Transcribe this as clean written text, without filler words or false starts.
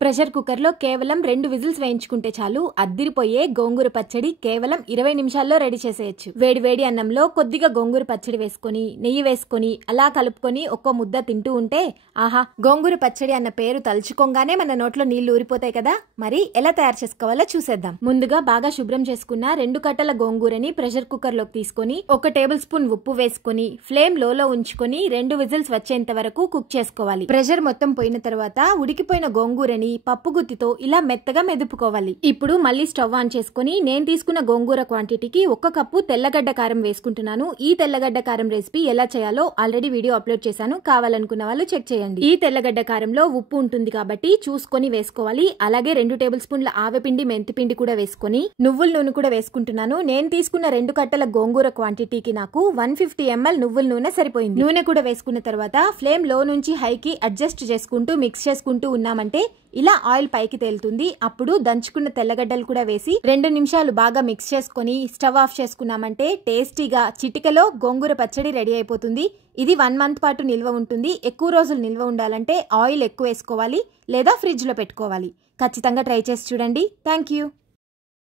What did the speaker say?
Pressure కుక్కర్లో కేవలం 2 whistles వేయించుకుంటే చాలు అద్దిరిపోయే గోంగూర పచ్చడి కేవలం 20 నిమిషాల్లో రెడీ చేసేయచ్చు. వేడి అన్నంలో కొద్దిగా గోంగూర పచ్చడి వేసుకొని నెయ్యి వేసుకొని అలా కలుపుకొని ఒక్కో ముద్ద తింటూ ఉంటే ఆహా, గోంగూర పచ్చడి అన్న పేరు తలుచుకోగానే మన నోట్లో నీళ్లు ఊరిపోతాయి కదా. మరి ఎలా తయారు చేసుకోవాలో చూసేద్దాం. ముందుగా బాగా శుభ్రం చేసుకున్న 2 కట్టల గోంగూరని ప్రెషర్ కుక్కర్ లోకి తీసుకొని 1 టేబుల్ స్పూన్ ఉప్పు వేసుకొని ఫ్లేమ్ లోలో ఉంచుకొని 2 విజిల్స్ వచ్చేంత వరకు కుక్ చేసుకోవాలి. ప్రెషర్ మొత్తం పోయిన తర్వాత ఉడికిపోయిన గోంగూరని పప్పు గుత్తితో ఇలా మెత్తగా మెదుపుకోవాలి. ఇప్పుడు మళ్ళీ స్టవ్ ఆన్ చేసుకుని నేను తీసుకున్న గోంగూర క్వాంటిటీకి 1 కప్పు తెల్లగడ్డ కారం వేసుకుంటున్నాను. ఈ తెల్లగడ్డ కారం రెసిపీ ఎలా చేయాలో ఆల్రెడీ వీడియో అప్లోడ్ చేశాను, కావాలనుకున్న వాళ్ళు చెక్ చేయండి. ఈ తెల్లగడ్డ కారంలో ఉప్పు ఉంటుంది కాబట్టి చూసుకొని వేసుకోవాలి. అలాగే 2 టేబుల్ స్పూన్ల ఆవపిండి మెంతిపిండి కూడా వేసుకొని నువ్వుల నూనె కూడా వేసుకుంటున్నాను. నేను తీసుకున్న 2 కట్టల గోంగూర క్వాంటిటీకి నాకు 150 ml నువ్వుల నూనె సరిపోయింది. నూనె కూడా వేసుకున్న తర్వాత ఫ్లేమ్ లో నుంచి హైకి అడ్జస్ట్ చేసుకుంటూ మిక్స్ చేసుకుంటూ ఉన్నామంటే ఇలా ఆయిల్ పైకి తేలుతుంది. అప్పుడు దంచుకున్న తెల్లగడ్డలు కూడా వేసి 2 నిమిషాలు బాగా మిక్స్ చేసుకుని స్టవ్ ఆఫ్ చేసుకున్నామంటే టేస్టీగా చిటికలో గోంగూర పచ్చడి రెడీ అయిపోతుంది. ఇది 1 మంత్ పాటు నిల్వ ఉంటుంది. ఎక్కువ రోజులు నిల్వ ఉండాలంటే ఆయిల్ ఎక్కువ వేసుకోవాలి లేదా ఫ్రిడ్జ్ లో పెట్టుకోవాలి. ఖచ్చితంగా ట్రై చేసి చూడండి. Thank you.